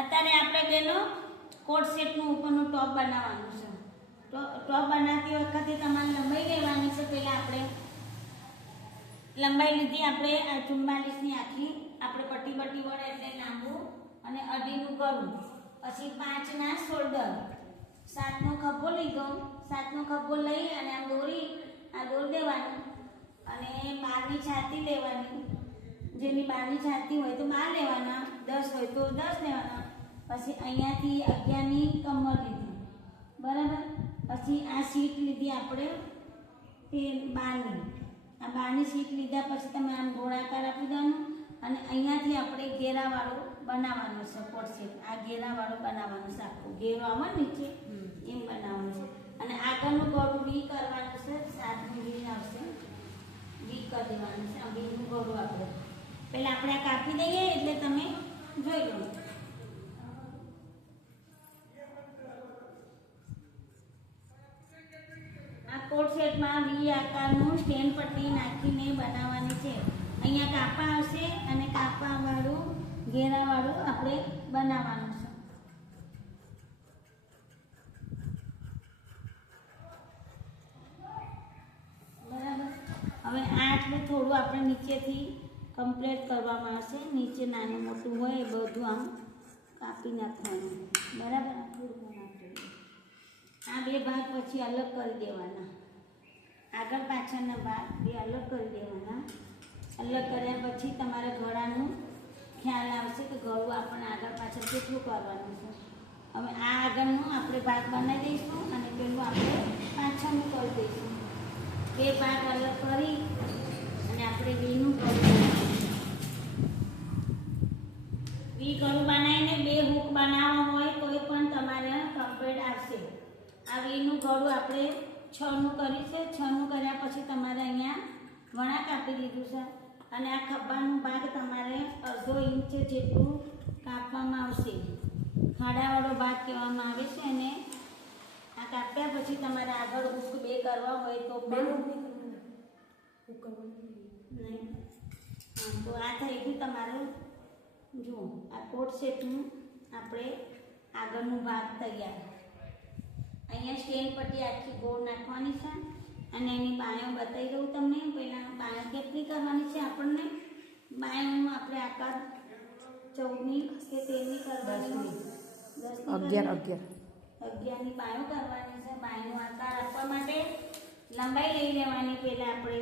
અત્યારે આપણે તેનો કોટ સેટનું ઉપરનું ટોપ બનાવવાનું છે. ટોપ બનાવતી વખતે તમારે લંબાઈ લેવાની છે. પહેલાં આપણે લંબાઈ લીધી, આપણે આ 44ની આખી આપણે પટ્ટી વડે એટલે લાંબુ અને 2.5નું કરવું. પછી 5ના શોલ્ડર, 7નો ખભો લીધો, 7નો ખભો લઈ અને આમ દોરી દેવાનું અને 12ની છાતી લેવાની. જેની 12ની છાતી હોય તો 12 લેવાના, 10 હોય તો 10 લેવાના. પછી અહીંયાથી 11ની કમર લીધી, બરાબર. પછી આ સીટ લીધી આપણે તે 12ની. આ 12ની સીટ લીધા પછી તમે આમ ગોળાકાર આપી દેવાનું અને અહીંયાથી આપણે ઘેરાવાળું બનાવવાનું છે. કોટ સેટ આ ઘેરાવાળું બનાવવાનું છે. આખું ઘેરો આવે નીચે એમ બનાવવાનું છે. અને આગળનું ગળું વી કરવાનું છે. 7નું વી આવશે, વી કરી દેવાનું છે. આ વીનું ગળું આપણે પહેલાં આપણે આ કાપી દઈએ એટલે તમે જોઈ લો. આ કોટ સેટમાં વી આકારનું સ્ટેન પટ્ટી નાખીને બનાવવાની છે. અહીંયા કાપા આવશે અને કાપાવાળું ઘેરાવાળું આપણે બનાવવાનું છે. બરાબર. હવે આટલું થોડું આપણે નીચેથી કમ્પ્લીટ કરવામાં આવશે. નીચે નાનું મોટું હોય એ બધું આમ કાપી નાખવાનું, બરાબર. આ બે ભાગ પછી અલગ કરી દેવાના. આગળ પાછળના ભાગ બે અલગ કરી દેવાના. અલગ કર્યા પછી તમારે ગળાનું ખ્યાલ આવશે કે ગળું આપણને આગળ પાછળ કેટલું કરવાનું છે. હવે આ આગળનું આપણે ભાગ બનાવી દઈશું અને પેલું આપણે પાછળનું કરી દઈશું. બે ભાગ અલગ કરી અને આપણે વીનું ગળું બનાવીશું. વી ગળું બનાવીને બે હૂક બનાવવા હોય કોઈ પણ તમારે કમ્પ્લીટ આવશે. આ વીનું ગળું આપણે 6નું કર્યું છે. 6નું કર્યા પછી તમારે અહીંયા વણાટ આપી દીધું છે અને આ ખભાનો ભાગ તમારે 1/2 ઇંચ જેટલું કાપવામાં આવશે. ખાડાવાળો ભાગ કહેવામાં આવે છે. અને આ કાપ્યા પછી તમારે આગળ હૂક બે કરવા હોય તો પણ નહીં. તો આ થઈ ગયું તમારું. જુઓ, આ કોટ સેટનું આપણે આગળનું ભાગ તૈયાર. અહીંયા સ્ટેન પટ્ટી આખી ગોળ નાખવાની છે અને એની બાયો બતાવી દઉં તમને. પહેલાં બાયો કેટલી કરવાની છે આપણને? બાયોનું આપણે આકાર 14ની કે 13ની કરવાની, 11ની બાયો કરવાની છે. બાયોનો આકાર આપવા માટે લંબાઈ લઈ લેવાની. પહેલાં આપણે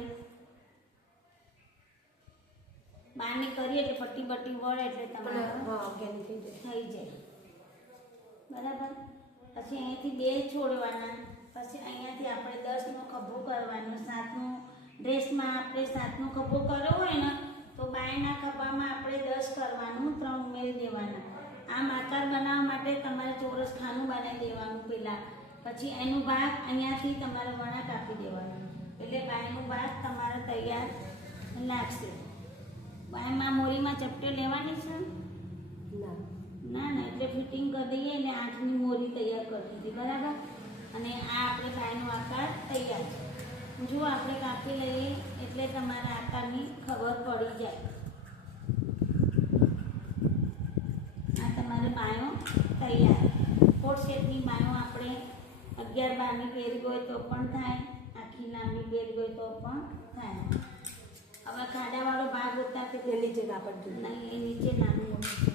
12ની કરીએ એટલે પટ્ટી વળે એટલે તમારે થઈ જાય, બરાબર. પછી અહીંયાથી 2 છોડવાના. પછી અહીંયાથી આપણે 10નો ખભો કરવાનો. 7નો ડ્રેસમાં આપણે 7નો ખભો કર્યો હોય ને તો બાયના ખભામાં આપણે 10 કરવાનું, 3 ઉમેરી દેવાના. આમ આકાર બનાવવા માટે તમારે ચોરસ ખાનું બનાવી દેવાનું પહેલાં. પછી એનો ભાગ અહીંયાથી તમારે વણાટ આપી દેવાનો એટલે બાયનો ભાગ તમારે તૈયાર લાગશે. બાયમાં મોરીમાં ચપટે લેવાની છે ના એટલે ફિટિંગ કરી દઈએ એટલે 8ની મોરી તૈયાર કરી દીધી, બરાબર. અને આ આપણે બાયનો આકાર તૈયાર છે. જો આપણે કાપી લઈએ એટલે તમારા આકારની ખબર પડી જાય. આ તમારે બાયો તૈયાર. કોટ સેટની બાયો આપણે 11-12ની પહેરી હોય તો પણ થાય, આખી લાંબી પહેરી હોય તો પણ થાય. હવે ખાડાવાળો ભાગ હોતા કે નીચે કાપડ નહીં, એ નીચે નાનું મોટું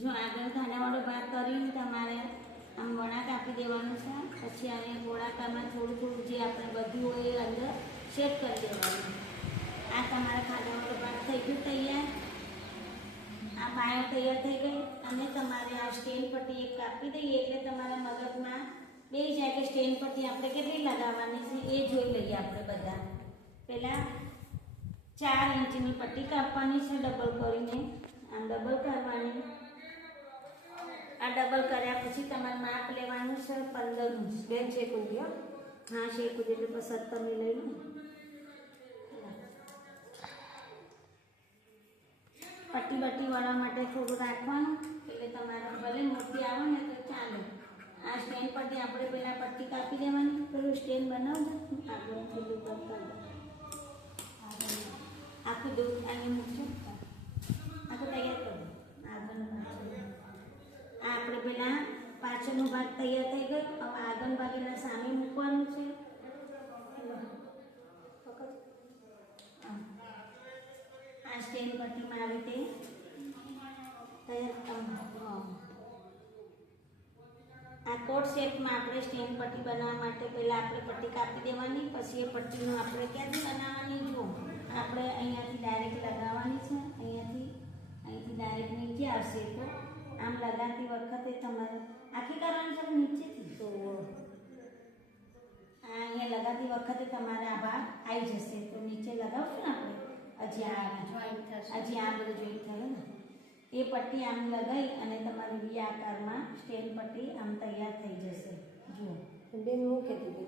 જો આગળ ખાડાવાળો ભાગ કરીને તમારે આમ વણાટ આપી દેવાનું છે. પછી આને ગોળાકારમાં થોડું જે આપણે બધું હોય એ અંદર સેટ કરી દેવાનું. આ તમારા ખાડાવાળો ભાગ થઈ ગયો તૈયાર. આ બાયો તૈયાર થઈ ગઈ અને તમારે આ સ્ટેન પટ્ટી એક કાપી દઈએ એટલે તમારા મગજમાં બે જાય કે સ્ટેન પટ્ટી આપણે કેટલી લગાવવાની છે એ જોઈ લઈએ. આપણે બધા પહેલાં 4 ઇંચની પટ્ટી કાપવાની છે ડબલ કરીને. આમ ડબલ કરવાની. આ ડબલ કર્યા પછી તમારે માપ લેવાનું છે 15નું. બેન છે કુંડી? હા, છે કુંડી એટલે 17ની લઈ લો. પટ્ટી વાળવા માટે થોડું રાખવાનું એટલે તમારે ભલે મોટી આવે ને તો ચાલે. આ સ્ટેન્ડ પરથી આપણે પહેલાં પટ્ટી કાપી દેવાની. પેલું સ્ટેન્ડ બનાવજો. આખું દૂધ અહીંયા મૂકજો આખું તૈયાર કરો આગળનો ભાગ આ આપણે પેલા પાછળનો ભાગ તૈયાર થઈ ગયો હવે આગળ ભાગ એના સામે મૂકવાનું છે આ સ્ટેન પટ્ટીમાં આવે તે તૈયાર આ કોટ શેપમાં આપણે સ્ટેન પટ્ટી બનાવવા માટે પહેલાં આપણે પટ્ટી કાપી દેવાની પછી એ પટ્ટીનું આપણે ક્યાંથી બનાવવાની જુઓ આપણે અહીંયાથી ડાયરેક્ટ લગાવવાની છે અહીંયાથી ડાયરેક્ટ નીચે આવશે તો આમ લગાવતી વખતે તમારે આખી કરવાની છે નીચેથી તો અહીંયા લગાવતી વખતે તમારે આ ભાગ આવી જશે તો નીચે લગાવશું ને આપણે હજી આ બધું જોઈન્ટ થયું ને એ પટ્ટી આમ લગાવી અને તમારી વી આકારમાં સ્ટેન પટ્ટી આમ તૈયાર થઈ જશે જુઓ બેન મૂકે દીધી